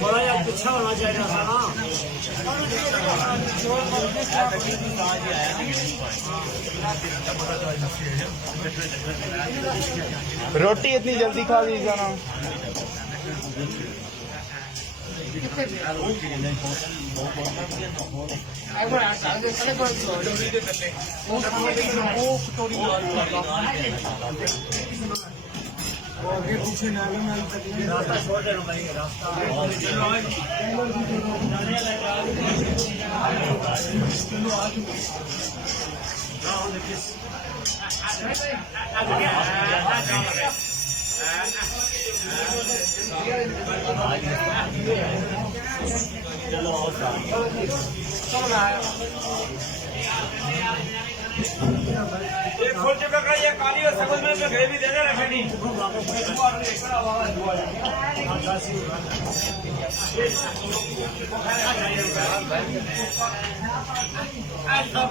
थोड़ा यार पीछा होना चाहिए था ना। रोटी इतनी जल्दी खा ली जाना। रास्ता छोड़ दे भाई, रास्ता ये खोल चुका का ये काली और सगुल में ग्रेवी देने रखे नहीं। ऐसा